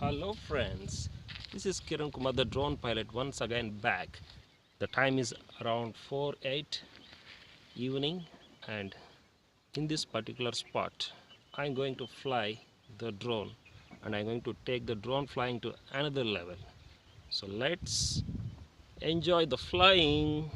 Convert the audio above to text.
Hello friends, this is Kiran Kumar, the drone pilot, once again back. The time is around 4:08 evening, and in this particular spot I'm going to fly the drone, and I'm going to take the drone flying to another level. So let's enjoy the flying.